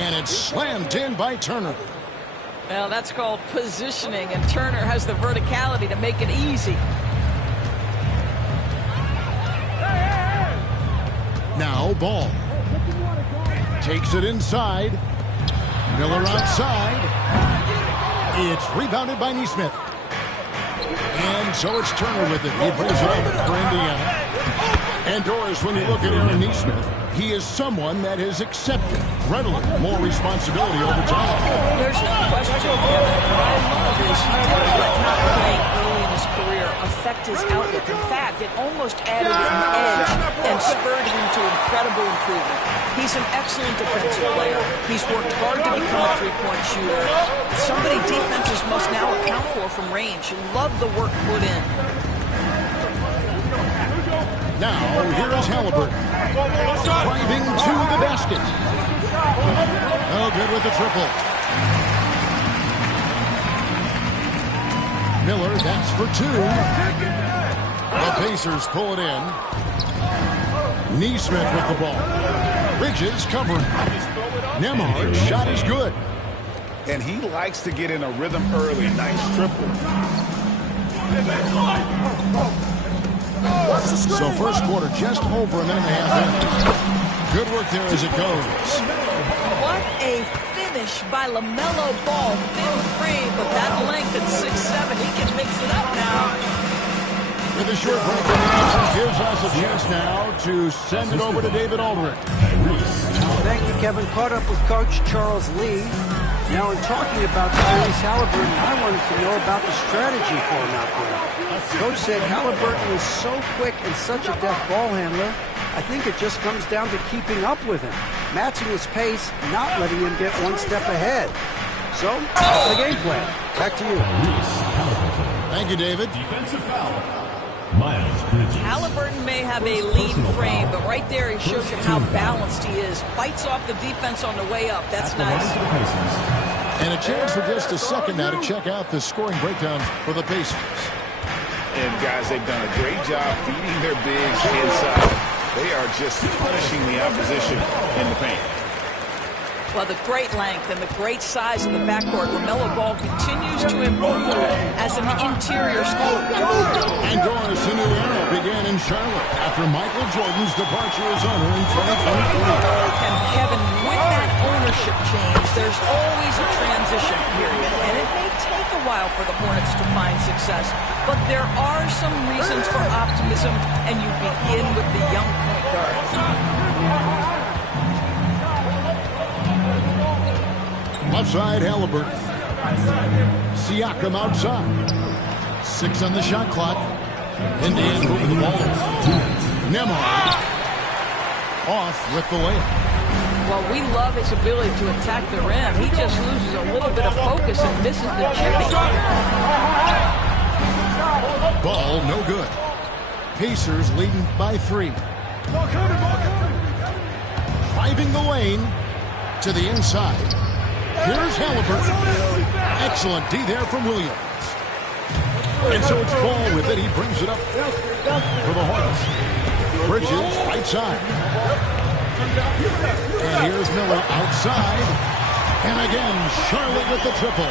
And it's slammed in by Turner. Well, that's called positioning, and Turner has the verticality to make it easy. Now Ball. Takes it inside. Miller outside. It's rebounded by Neesmith. And so it's Turner with it. He brings it up for Indiana. And Doris, when you look at Aaron Neesmith, he is someone that has accepted readily more responsibility over time. There's no question, Kevin. What I love is he didn't let not playing early in his career affect his outlook. In fact, it almost added an edge and spurred him to incredible improvement. He's an excellent defensive player. He's worked hard to become a three-point shooter. Somebody defenses must now account for from range. Love the work put in. Now, here is Halliburton. Driving to the basket. Oh, good with the triple. Miller, that's for two. The Pacers pull it in. Neesmith with the ball. Bridges covering. Nembhard's shot is good. And he likes to get in a rhythm early. Nice triple. So first quarter just over a minute and a half in. Good work there as it goes. What a finish by LaMelo Ball. Thin frame, but that length at 6'7", he can mix it up now. With a short break, the action gives us a chance now to send it over to David Aldridge. Thank you, Kevin. Caught up with Coach Charles Lee. Now, in talking about Tyrese Halliburton, I wanted to know about the strategy for him out there. Coach said Halliburton is so quick and such a deft ball handler, I think it just comes down to keeping up with him, matching his pace, not letting him get one step ahead. So, that's the game plan. Back to you. Thank you, David. Defensive foul. Miles Bridges. Halliburton may have a lean frame, but right there he shows you how balanced he is. Fights off the defense on the way up. That's nice. And a chance for just a second now to check out the scoring breakdown for the Pacers. And guys, they've done a great job feeding their bigs inside. They are just punishing the opposition in the paint. Well, the great length and the great size of the backcourt, LaMelo Ball continues to improve as an interior scorer. And Doris, a new era began in Charlotte after Michael Jordan's departure as owner in 2023. And Kevin, with that ownership change, there's always a transition period, and it may take a while for the Hornets to find success. But there are some reasons for optimism, and you begin with the young point guard. Left side, Halliburton. Siakam outside. 6 on the shot clock. Indiana moving the ball. Nembhard off with the layup. Well, we love his ability to attack the rim. He just loses a little bit of focus and misses the chipping. Ball no good. Pacers leading by 3. Driving the lane to the inside. Here's Halliburton. Excellent D there from Williams. And so it's Ball with it. He brings it up for the Hornets. Bridges right side. And here's Miller outside. And again, Charlotte with the triple.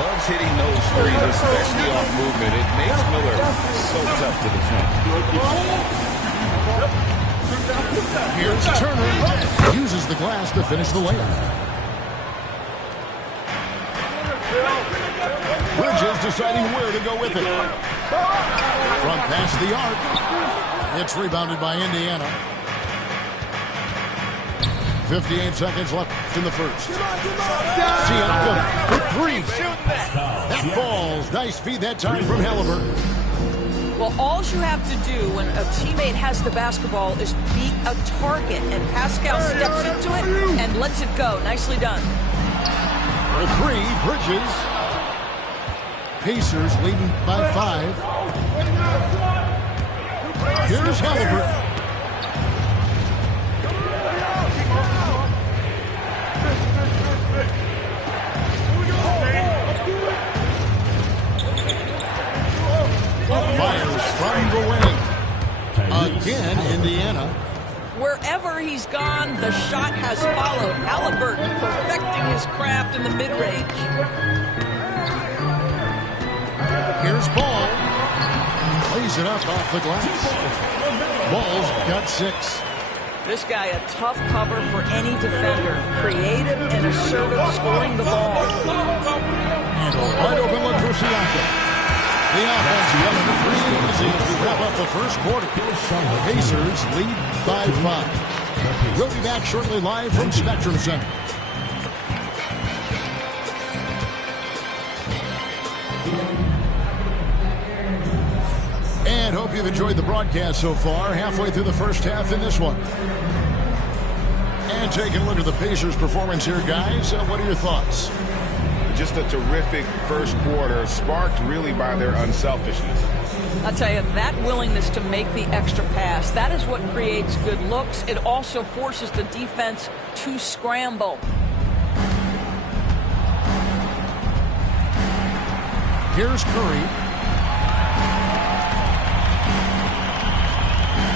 Loves hitting those threes, especially off movement. It makes Miller so tough to defend. Here's Turner. Uses the glass to finish the layup. Bridges deciding where to go with it. Front past the arc. It's rebounded by Indiana. 58 seconds left in the first. Siakam for 3. That falls. Nice feed that time from Halliburton. Well, all you have to do when a teammate has the basketball is beat a target, and Pascal steps into it and lets it go. Nicely done. For 3, Bridges. Pacers leading by 5. Here's Halliburton. Fires from the wing. Again, Indiana. Wherever he's gone, the shot has followed. Halliburton his craft in the mid-range. Here's Ball. Plays it up off the glass. Ball's got 6. This guy, a tough cover for any defender. Creative and assertive, scoring the ball. And a wide open look for Siakam. The offense gets 3 easy as we wrap up the first quarter. The Pacers lead by 5. We'll be back shortly live from Spectrum Center. And hope you've enjoyed the broadcast so far. Halfway through the first half in this one. And taking a look at the Pacers' performance here, guys. What are your thoughts? Just a terrific first quarter, sparked really by their unselfishness. I'll tell you, that willingness to make the extra pass, that is what creates good looks. It also forces the defense to scramble. Here's Curry.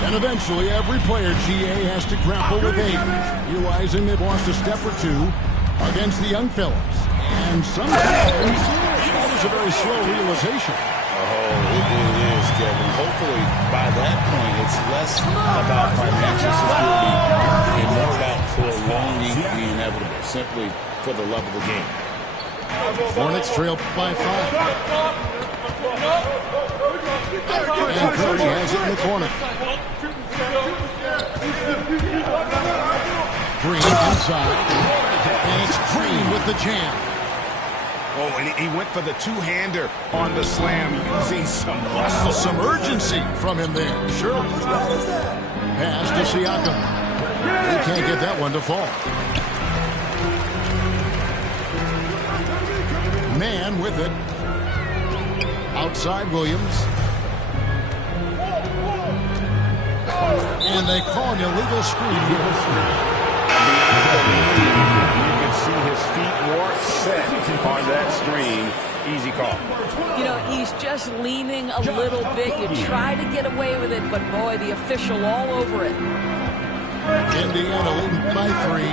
And eventually, every player, GA, has to grapple with age, realizing they've lost a step or two against the young fellas. And sometimes that is a very slow realization. Oh, it is, Kevin. Hopefully, by that point, it's less about financial security and more about prolonging the inevitable, simply for the love of the game. Hornets trail by 5. And Curry has it in the corner. Green inside. And it's Green with the jam. Oh, and he went for the two-hander on the slam, using some muscle. Some urgency from him there. Sure. Pass to Siakam. He can't get that one to fall. Man with it. Outside Williams. And they call an illegal screen here. You can see his feet more set on that screen. Easy call. You know, he's just leaning a little bit. You try to get away with it, but boy, the official all over it. Indiana leading by 3.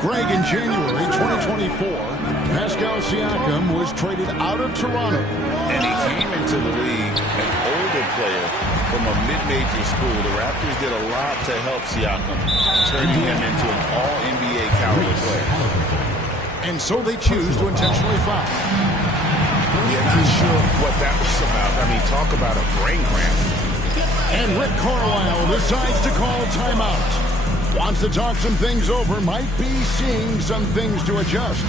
Greg, in January 2024, Pascal Siakam was traded out of Toronto. And he came into the league an older player from a mid-major school. The Raptors did a lot to help Siakam, turning him into an all-NBA caliber player. And so they choose to intentionally foul. Yeah, not sure what that was about. I mean, talk about a brain cramp. And Rick Carlisle decides to call timeout. Wants to talk some things over, might be seeing some things to adjust.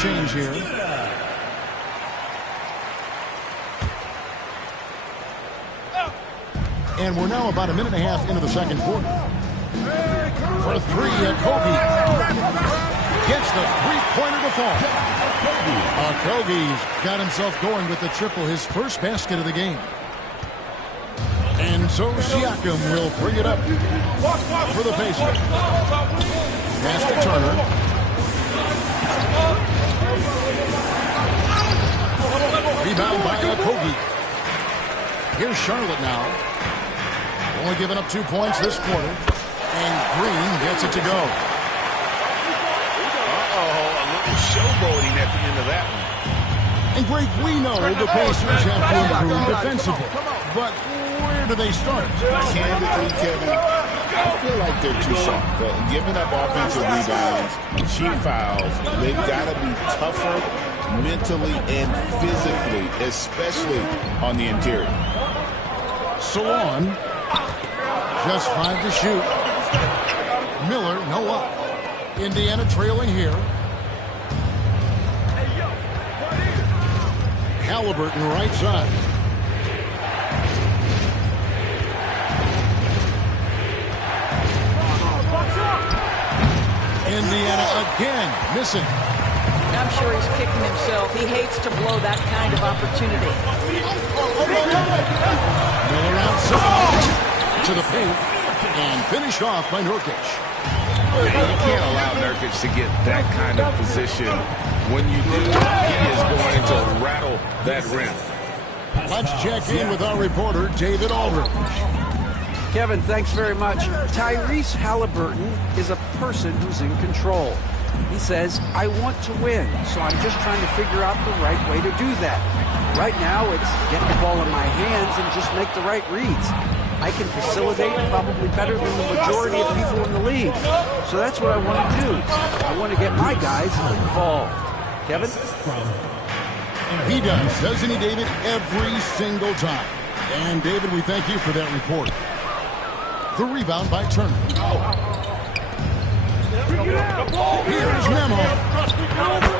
Change here. And we're now about a minute and a half into the second quarter. For 3, Kobe gets the three-pointer to fall. Kobe's got himself going with the triple, his first basket of the game. And so Siakam will bring it up for the Pacers. Pass to Turner. Rebound by Kobe. Here's Charlotte now. Only giving up 2 points this quarter. And Green gets it to go. Uh-oh, a little showboating at the end of that one. And Greg, we know the Pacers have to improve defensively. But where do they start? Candidly, Kevin, I feel like they're too soft. Giving up offensive rebounds, cheap fouls, they've got to be tougher mentally and physically, especially on the interior. Salon, just 5 to shoot. now up. Indiana trailing here. Halliburton right side. Indiana again missing. I'm sure he's kicking himself. He hates to blow that kind of opportunity. Miller outside to the paint and finished off by Nurkic. You can't allow Nurkic to get that kind of position. When you do, he is going to rattle that rim. Let's check in with our reporter, David Aldridge. Kevin, thanks very much. Tyrese Halliburton is a person who's in control. He says, I want to win, so I'm just trying to figure out the right way to do that. Right now, it's get the ball in my hands and just make the right reads. I can facilitate probably better than the majority of people in the league. So that's what I want to do. I want to get my guys involved. Kevin? He does, doesn't he, David? Every single time. And, David, we thank you for that report. The rebound by Turner. Here's Nemo.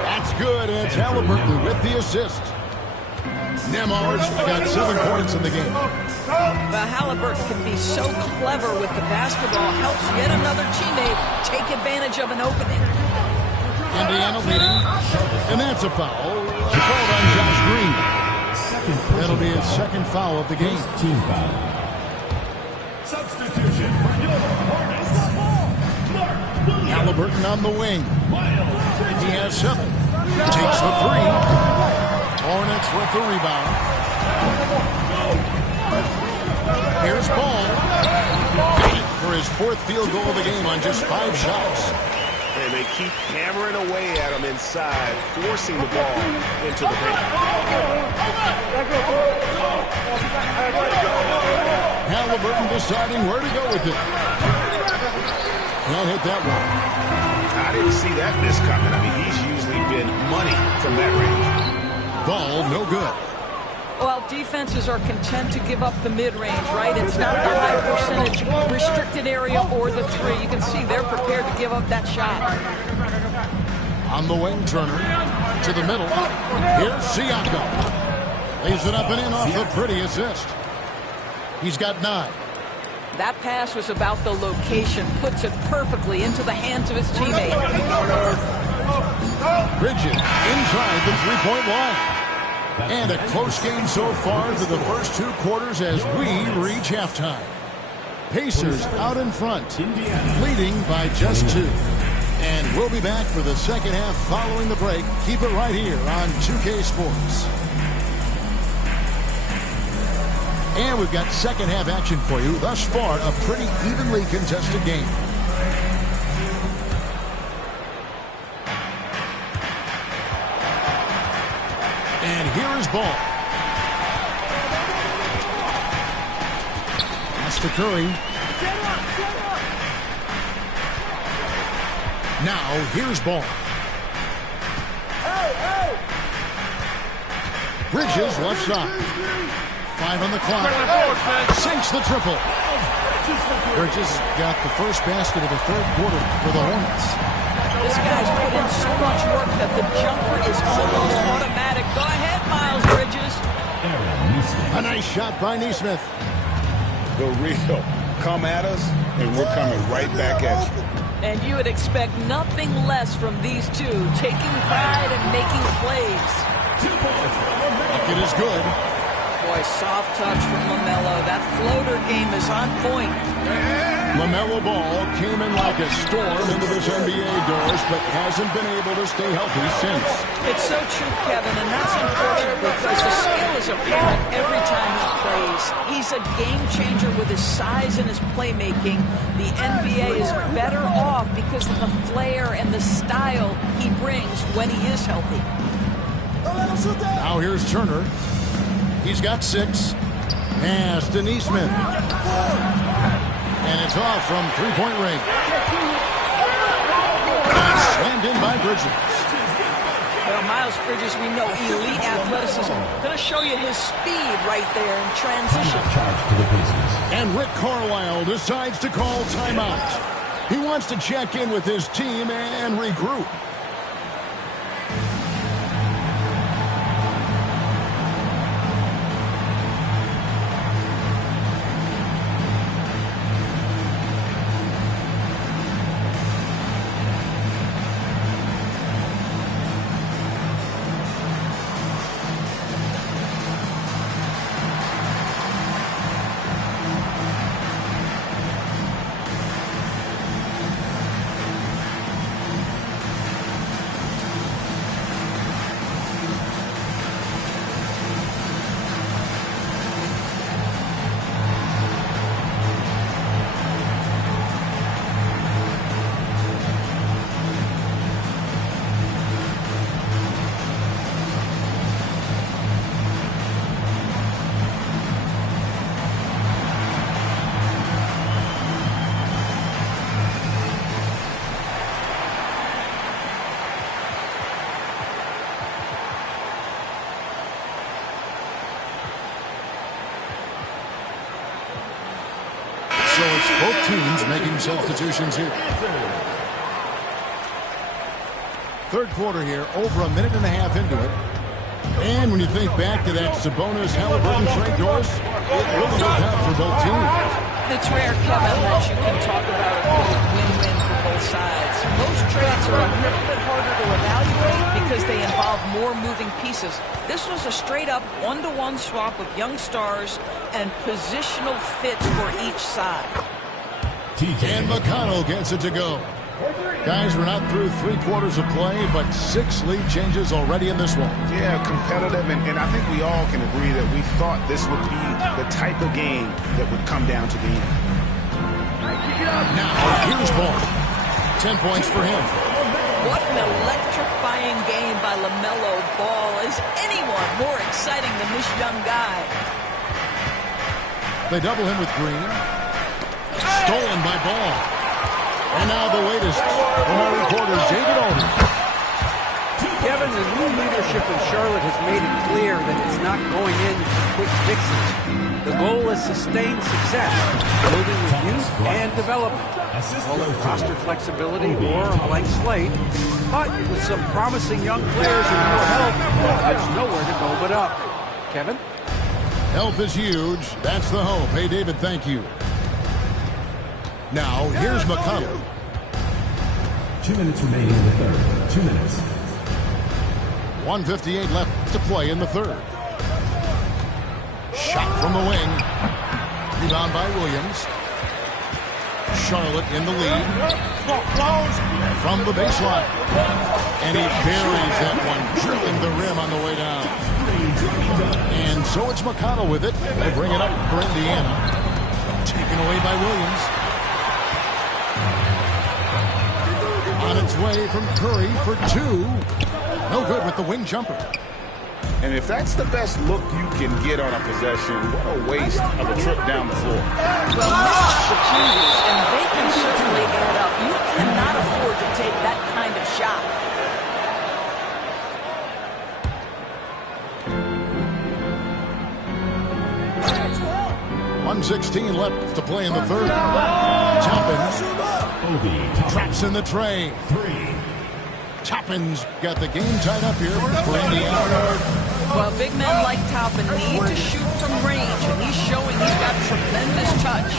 That's good. It's Halliburton with the assist. Nemo's got 7 points in the game. But Halliburton can be so clever with the basketball. Helps yet another teammate take advantage of an opening. Indiana leading. And that's a foul. Called on Josh Green. That'll be his second foul of the game. Team foul. Substitution for your Hornets. Halliburton on the wing. He has 7. Takes the 3. Hornets with the rebound. Here's Ball. For his 4th field goal of the game on just 5 shots. And they keep hammering away at him inside, forcing the ball into the paint. Halliburton deciding where to go with it. Can't hit that one. I didn't see that miss coming. I mean, he's usually been money from that range. Ball, no good. Well, defenses are content to give up the mid-range, right? It's not the high percentage restricted area or the 3. You can see they're prepared to give up that shot. On the wing, Turner to the middle. Here's Siakam. Leaves it up and in off the pretty assist. He's got 9. That pass was about the location. Puts it perfectly into the hands of his teammate. Bridges inside the 3-point line. And a close game so far to the first 2 quarters as we reach halftime. Pacers out in front, leading by just 2. And we'll be back for the second half following the break. Keep it right here on 2K Sports. And we've got second half action for you. Thus far, a pretty evenly contested game. And here is Ball. Pass to Curry. Now, here's Ball. Bridges left side. 5 on the clock. Sinks the triple. Bridges got the first basket of the 3rd quarter for the Hornets. This guy's put in so much work that the jumper is almost automatic. Go ahead, Miles Bridges. A nice shot by Nesmith. The real. Come at us, and we're coming right back at you. And you would expect nothing less from these two, taking pride and making plays. Bucket is good. Boy, soft touch from LaMelo. That floater game is on point. LaMelo Ball came in like a storm into this NBA doors, but hasn't been able to stay healthy since. It's so true, Kevin, and that's unfortunate because the skill is apparent every time he plays. He's a game changer with his size and his playmaking. The NBA is better off because of the flair and the style he brings when he is healthy. Now here's Turner. He's got 6. Pass to Nesmith. And it's off from 3-point range. And slammed in by Bridges. Well, Miles Bridges, we know elite athleticism. Going to show you his speed right there in transition. Charge to the Pacers. And Rick Carlisle decides to call timeout. He wants to check in with his team and regroup. So it's both teams making substitutions here. Third quarter here, over a minute and a half into it. And when you think back to that Sabonis-Halliburton trade, Doris, it really worked out for both teams. It's rare, Kevin, that you can talk about a win-win for both sides. Most trades are a little bit harder to evaluate because they involve more moving pieces. This was a straight-up one-to-one swap of young stars and positional fits for each side. And McConnell gets it to go. Guys, we're not through 3 quarters of play, but 6 lead changes already in this one. Yeah, competitive, and I think we all can agree that we thought this would be the type of game that would come down to the end. Now, here's Ball. 10 points for him. What an electrifying game by LaMelo Ball. Is anyone more exciting than this young guy? They double him with Green. Stolen by Ball. And now the latest from our reporter, David Aldridge. Kevin, the new leadership in Charlotte has made it clear that it's not going in for quick fixes. The goal is sustained success, building with youth and development. Call it roster flexibility or a blank slate. But with some promising young players and more help, there's nowhere to go but up. Kevin? Health is huge. That's the hope. Hey, David, thank you. Now, here's McConnell. 2 minutes remaining in the third. 2 minutes. 1:58 left to play in the third. Shot from the wing. Rebound by Williams. Charlotte in the lead. From the baseline. And he buries that one, drilling the rim on the way down. And so it's McConnell with it. They'll bring it up for Indiana. Taken away by Williams. On its way from Curry for 2. No good with the wing jumper. And if that's the best look you can get on a possession, what a waste of a trip down the floor. Well, missed opportunities, and they can certainly add up. You cannot afford to take that kind of shot. .116 left to play in the third. Toppins traps in the tray. 3. Toppins got the game tied up here for Indiana. Well, big men like Taubman need to shoot from range, and he's showing he's got tremendous touch.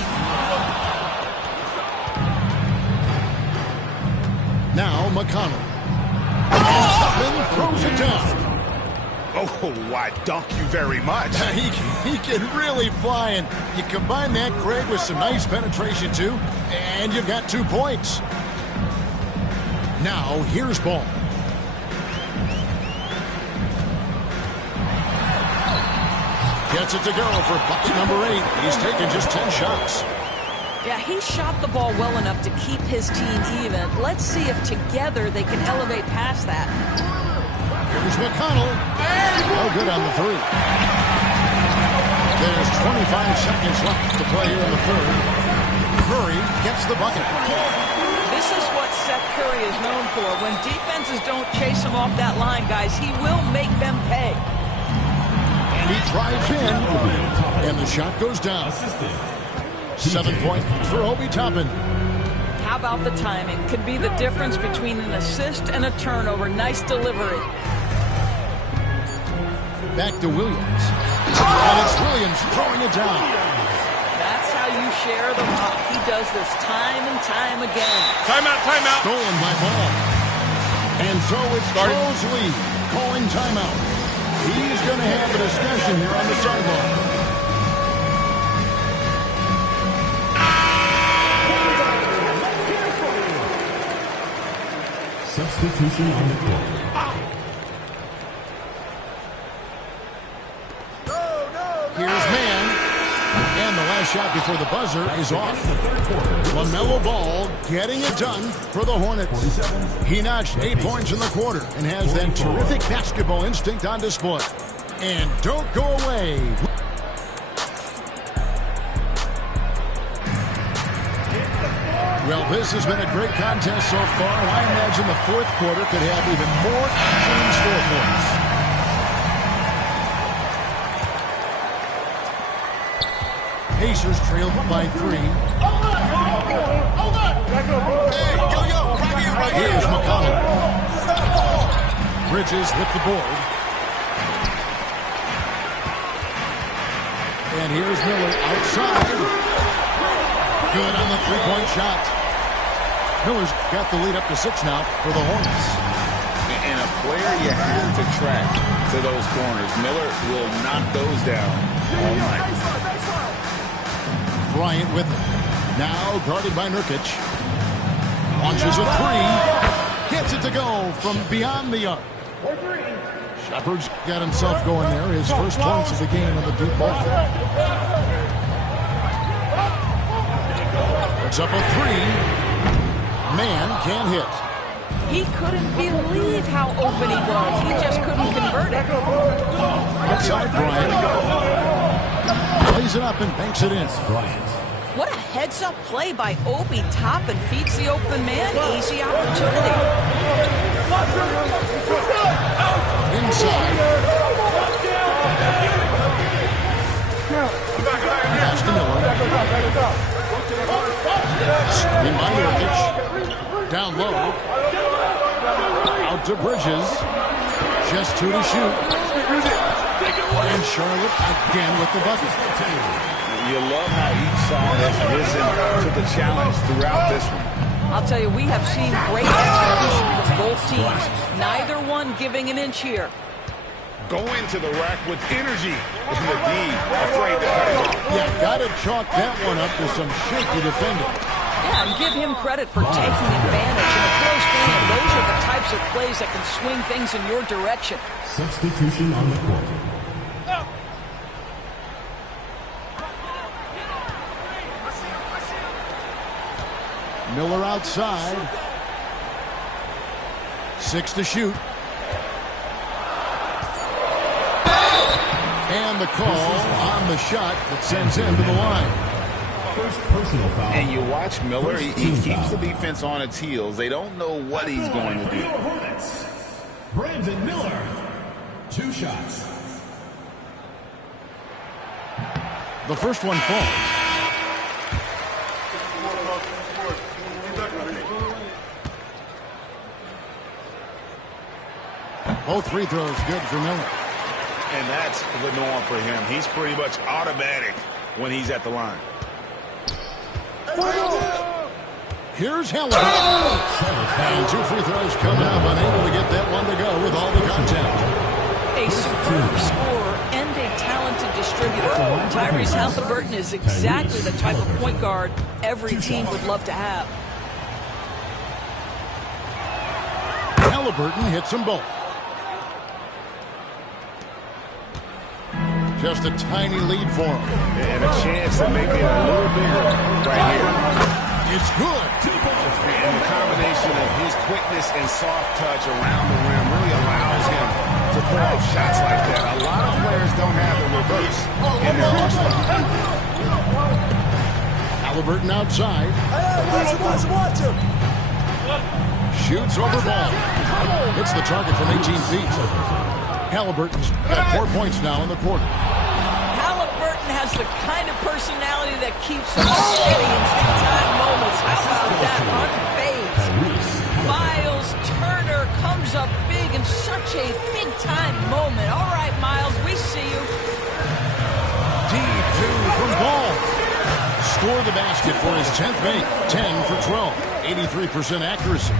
Now McConnell. And Toppin throws it down. Oh, why, dunk you very much. He can really fly, and you combine that, Craig, with some nice penetration, too, and you've got 2 points. Now, here's Ball. Gets it to go for bucket number 8. He's taken just 10 shots. Yeah, he shot the ball well enough to keep his team even. Let's see if together they can elevate past that. Here's McConnell. No good on the 3. There's 25 seconds left to play here in the third. Curry gets the bucket. This is what Seth Curry is known for. When defenses don't chase him off that line, guys, he will make them pay. And he drives in, and the shot goes down. 7 points for Obi Toppin. how about the timing? Could be the difference between an assist and a turnover. Nice delivery. Back to Williams. And it's Williams throwing it down. That's how you share the rock. He does this time and time again. Timeout, timeout. Stolen by Ball. And so it's Charles Lee calling timeout. He's going to have a discussion here on the sideline. Substitution on the court. Here's man. And the last shot before the buzzer is off. LaMelo Ball getting it done for the Hornets. He notched 8 points in the quarter and has that terrific basketball instinct on display. And don't go away. Well, this has been a great contest so far. I imagine the fourth quarter could have even more action in store for us. Pacers trail by 3. Hey, yo, right here. Here's McConnell. Bridges with the board. And here's Miller outside. Good on the three-point shot. Miller's got the lead up to 6 now for the Hornets. And a player you have to track to those corners. Miller will knock those down all night. Bryant with it. Now guarded by Nurkic. Launches a 3. Gets it to go from beyond the arc. Shepard's got himself going there. His first points of the game on the deep ball. It's up a 3. Man can't hit. He couldn't believe how open he was. He just couldn't convert it. Outside Bryant. Plays it up and banks it in. What a heads-up play by Obi. Top and feeds the open man. Easy opportunity. Inside. Pass to Miller. Screen by Nurkic. Down low. Out to Bridges. Just 2 to shoot. And Charlotte again with the bucket. You love how each side has risen to the challenge throughout this one. I'll tell you, we have seen great execution from both teams. Neither one giving an inch here. Going to the rack with energy. Isn't the D afraid to cut it off? Yeah, got to chalk that one up to some shaky defending. Yeah, and give him credit for taking advantage. In a close game, those are the types of plays that can swing things in your direction. Substitution on the court. Miller outside. 6 to shoot. And the call on the shot that sends him to the line. First personal foul. And you watch Miller, he keeps the defense on its heels. They don't know what he's going to do. Hornets. Brandon Miller. 2 shots. The first one falls. Both free throws good for Miller. And that's the norm for him. He's pretty much automatic when he's at the line. Here's Halliburton. And 2 free throws coming up, unable to get that one to go with all the contact. A superb scorer and a talented distributor. Tyrese Halliburton is exactly the type of point guard every team would love to have. Halliburton hits them both. Just a tiny lead for him. And a chance to make it a little bigger right here. It's good. And the combination of his quickness and soft touch around the rim really allows him to pull off shots like that. A lot of players don't have the reverse in their arsenal. Halliburton outside. Shoots over ball. Hits the target from 18 feet. Halliburton's got 4 points now in the quarter. Halliburton has has the kind of personality that keeps him steady in big-time moments. How about that? Unfazed. Miles Turner comes up big in such a big-time moment. All right, Miles, we see you. Deep two from Ball. Scored the basket for his 10th make. 10 for 12. 83% accuracy.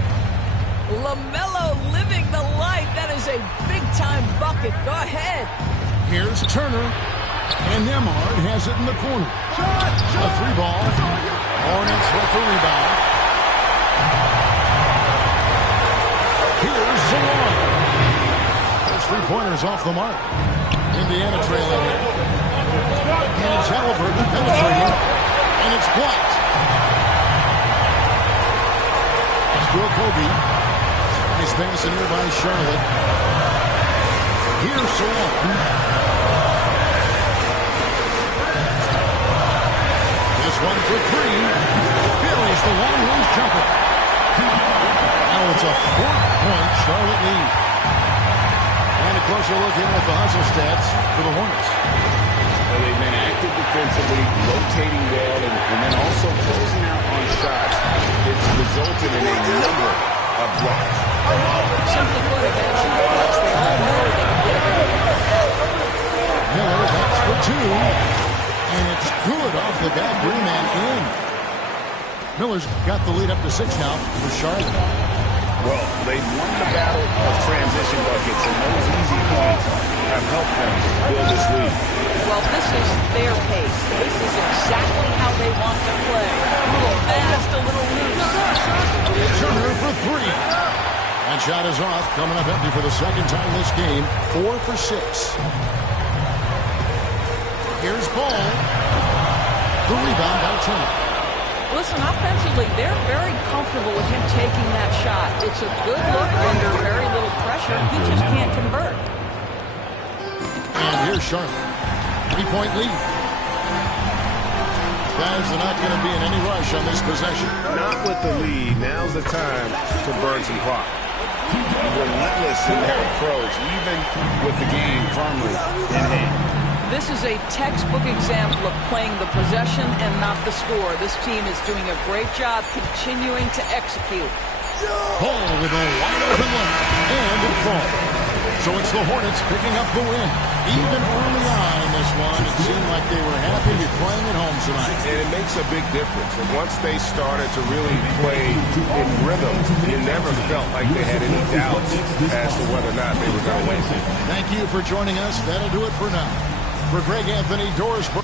LaMelo living the life. That is a big-time bucket. Go ahead. Here's Turner. And Nemhard has it in the corner. A three ball. Hornets with the rebound. Here's Zalon. Those three-pointers off the mark. Indiana trailing here. And it's Halliburton penetrating. And it's blocked. Still Kobe. Nice pass in here by Charlotte. Here's Zalon. This one for three. Buries the long-range jumper. Now it's a 4-point Charlotte lead. And a closer look here at the hustle stats for the Hornets. They've been active defensively, rotating well, and then also closing out on shots. It's resulted in a number of blocks. Simply put, advantage blocks. They all know they can get it. Miller, that's for two. And it's good off the back rim and in. Miller's got the lead up to 6 now for Charlotte. Well, they've won the battle of transition buckets, and those easy points have helped them build this lead. Well, this is their pace. This is exactly how they want to play. A little fast, a little loose. Turner for three. That shot is off, coming up empty for the second time this game. 4 for 6. Here's Ball. The rebound by Turner. Listen, offensively, they're very comfortable with him taking that shot. It's a good look under very little pressure. He just can't convert. And here's Charlotte. 3-point lead. Guys are not going to be in any rush on this possession. Not with the lead. Now's the time to burn some clock. Relentless in their approach, even with the game firmly in hand. This is a textbook example of playing the possession and not the score. This team is doing a great job continuing to execute. Ball with a wide open look. And it falls. So it's the Hornets picking up the win. Even early on in this one, it seemed like they were happy to be playing at home tonight. And it makes a big difference. And once they started to really play in rhythm, you never felt like they had any doubts as to whether or not they were going to win. Thank you for joining us. That'll do it for now. For Greg Anthony, Doris Burke.